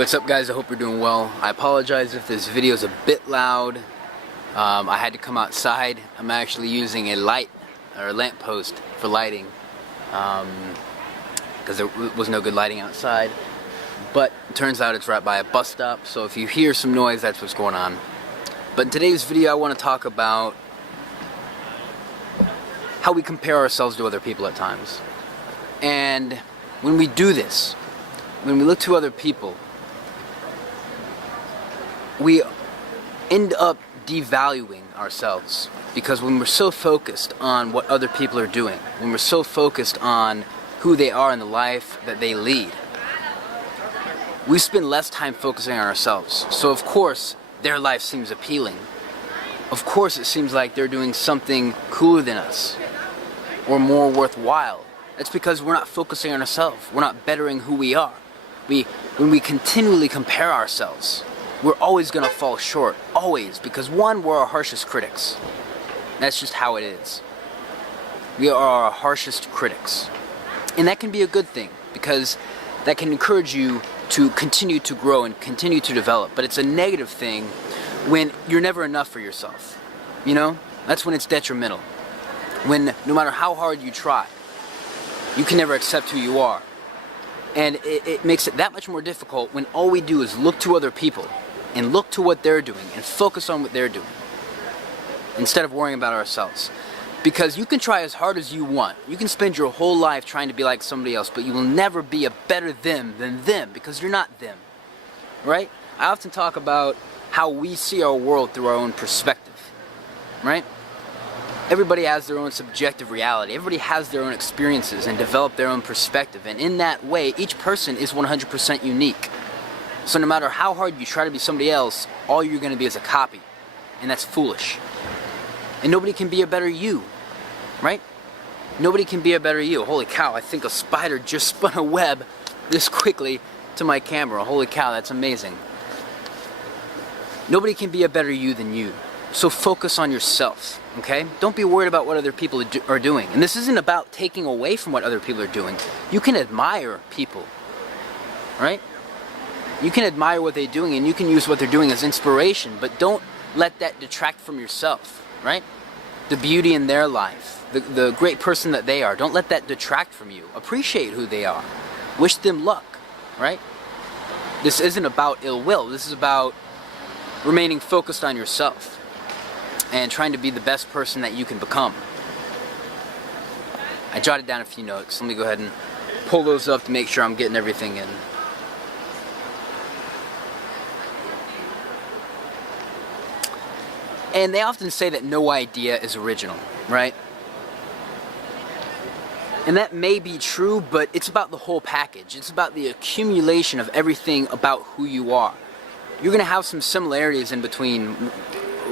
What's up guys? I hope you're doing well. I apologize if this video is a bit loud. I had to come outside. I'm actually using a light or a lamp post for lighting because there was no good lighting outside. But it turns out it's right by a bus stop, so if you hear some noise, that's what's going on. But in today's video I want to talk about how we compare ourselves to other people at times. And when we do this, when we look to other people, we end up devaluing ourselves, because when we're so focused on what other people are doing, when we're so focused on who they are and the life that they lead, we spend less time focusing on ourselves. So of course their life seems appealing. Of course it seems like they're doing something cooler than us or more worthwhile. That's because we're not focusing on ourselves. We're not bettering who we are. When we continually compare ourselves, we're always going to fall short. Always. Because one, we're our harshest critics. That's just how it is. We are our harshest critics. And that can be a good thing, because that can encourage you to continue to grow and continue to develop. But it's a negative thing when you're never enough for yourself. You know? That's when it's detrimental. When no matter how hard you try, you can never accept who you are. And it makes it that much more difficult when all we do is look to other people and look to what they're doing and focus on what they're doing instead of worrying about ourselves. Because you can try as hard as you want. You can spend your whole life trying to be like somebody else, but you will never be a better them than them, because you're not them. Right? I often talk about how we see our world through our own perspective. Right? Everybody has their own subjective reality. Everybody has their own experiences and develop their own perspective. And in that way, each person is 100% unique. So no matter how hard you try to be somebody else, all you're going to be is a copy. And that's foolish. And nobody can be a better you. Right? Nobody can be a better you. Holy cow, I think a spider just spun a web this quickly to my camera. Holy cow, that's amazing. Nobody can be a better you than you. So focus on yourself, okay? Don't be worried about what other people are doing. And this isn't about taking away from what other people are doing. You can admire people, right? You can admire what they're doing, and you can use what they're doing as inspiration, but don't let that detract from yourself, right? The beauty in their life, the great person that they are, don't let that detract from you. Appreciate who they are. Wish them luck, right? This isn't about ill will. This is about remaining focused on yourself and trying to be the best person that you can become. I jotted down a few notes. Let me go ahead and pull those up to make sure I'm getting everything in. And they often say that no idea is original, right? And that may be true, but it's about the whole package. It's about the accumulation of everything about who you are. You're going to have some similarities in between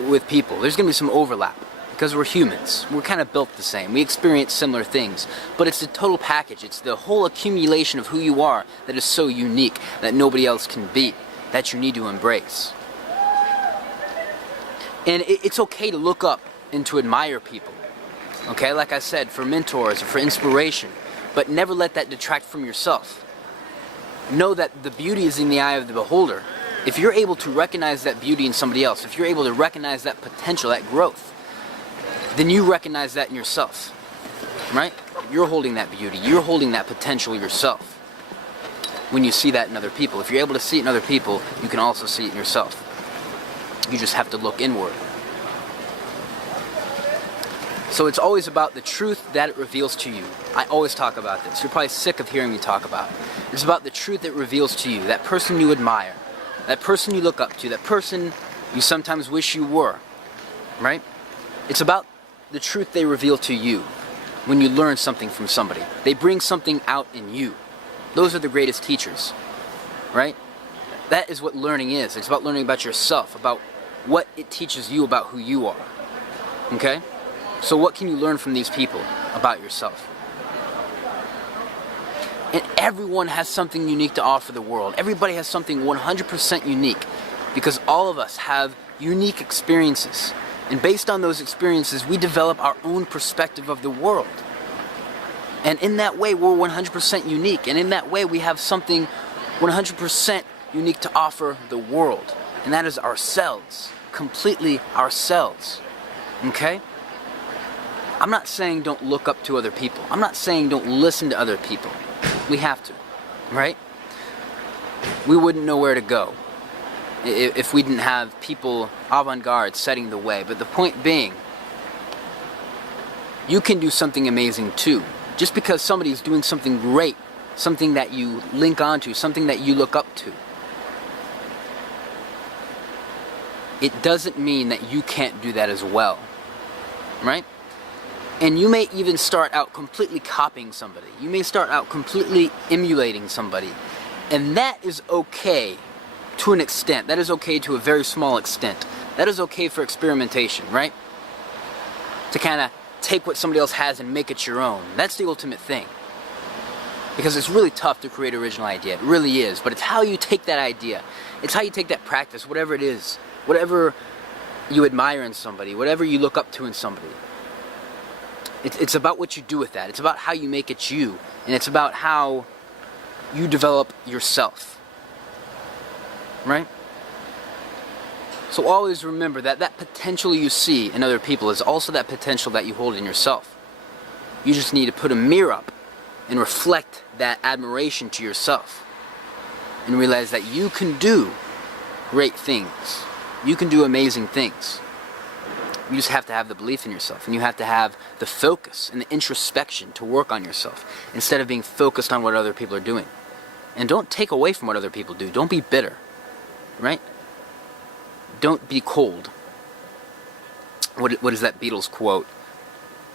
with people. There's going to be some overlap, because we're humans. We're kind of built the same. We experience similar things. But it's the total package. It's the whole accumulation of who you are that is so unique that nobody else can beat, that you need to embrace. And it's okay to look up and to admire people. Okay, like I said, for mentors or for inspiration. But never let that detract from yourself. Know that the beauty is in the eye of the beholder. If you're able to recognize that beauty in somebody else, if you're able to recognize that potential, that growth, then you recognize that in yourself, right? You're holding that beauty, you're holding that potential yourself when you see that in other people. If you're able to see it in other people, you can also see it in yourself. You just have to look inward. So it's always about the truth that it reveals to you. I always talk about this. You're probably sick of hearing me talk about it. It's about the truth it reveals to you, that person you admire, that person you look up to, that person you sometimes wish you were, right? It's about the truth they reveal to you when you learn something from somebody. They bring something out in you. Those are the greatest teachers, right? That is what learning is. It's about learning about yourself, about what it teaches you about who you are, okay? So what can you learn from these people about yourself? And everyone has something unique to offer the world. Everybody has something 100% unique, because all of us have unique experiences. And based on those experiences, we develop our own perspective of the world. And in that way, we're 100% unique. And in that way, we have something 100% unique to offer the world, and that is ourselves, completely ourselves. Okay? I'm not saying don't look up to other people. I'm not saying don't listen to other people. We have to, right? We wouldn't know where to go if we didn't have people avant-garde setting the way. But the point being, you can do something amazing too. Just because somebody's doing something great, something that you link onto, something that you look up to, it doesn't mean that you can't do that as well, right? And you may even start out completely copying somebody. You may start out completely emulating somebody. And that is okay to an extent. That is okay to a very small extent. That is okay for experimentation, right? To kind of take what somebody else has and make it your own. That's the ultimate thing. Because it's really tough to create an original idea. It really is. But it's how you take that idea. It's how you take that practice, whatever it is. Whatever you admire in somebody. Whatever you look up to in somebody. It's about what you do with that. It's about how you make it you. And it's about how you develop yourself. Right? So always remember that that potential you see in other people is also that potential that you hold in yourself. You just need to put a mirror up and reflect that admiration to yourself. And realize that you can do great things. You can do amazing things. You just have to have the belief in yourself, and you have to have the focus and the introspection to work on yourself instead of being focused on what other people are doing. And don't take away from what other people do. Don't be bitter, right? Don't be cold. What is that Beatles quote?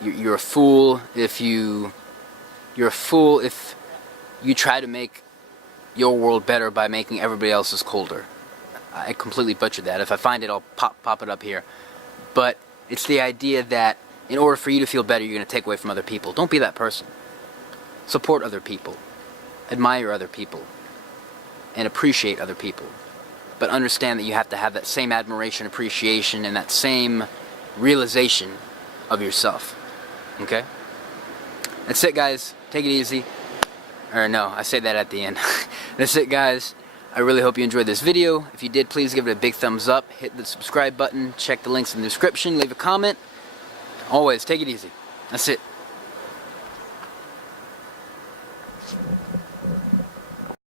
You're a fool if you're a fool if you try to make your world better by making everybody else's colder. I completely butchered that. If I find it, I'll pop it up here. But it's the idea that in order for you to feel better, you're going to take away from other people. Don't be that person. Support other people. Admire other people. And appreciate other people. But understand that you have to have that same admiration, appreciation, and that same realization of yourself. Okay? That's it, guys. Take it easy. Or no, I say that at the end. That's it, guys. I really hope you enjoyed this video. If you did, please give it a big thumbs up. Hit the subscribe button. Check the links in the description. Leave a comment. Always, take it easy. That's it.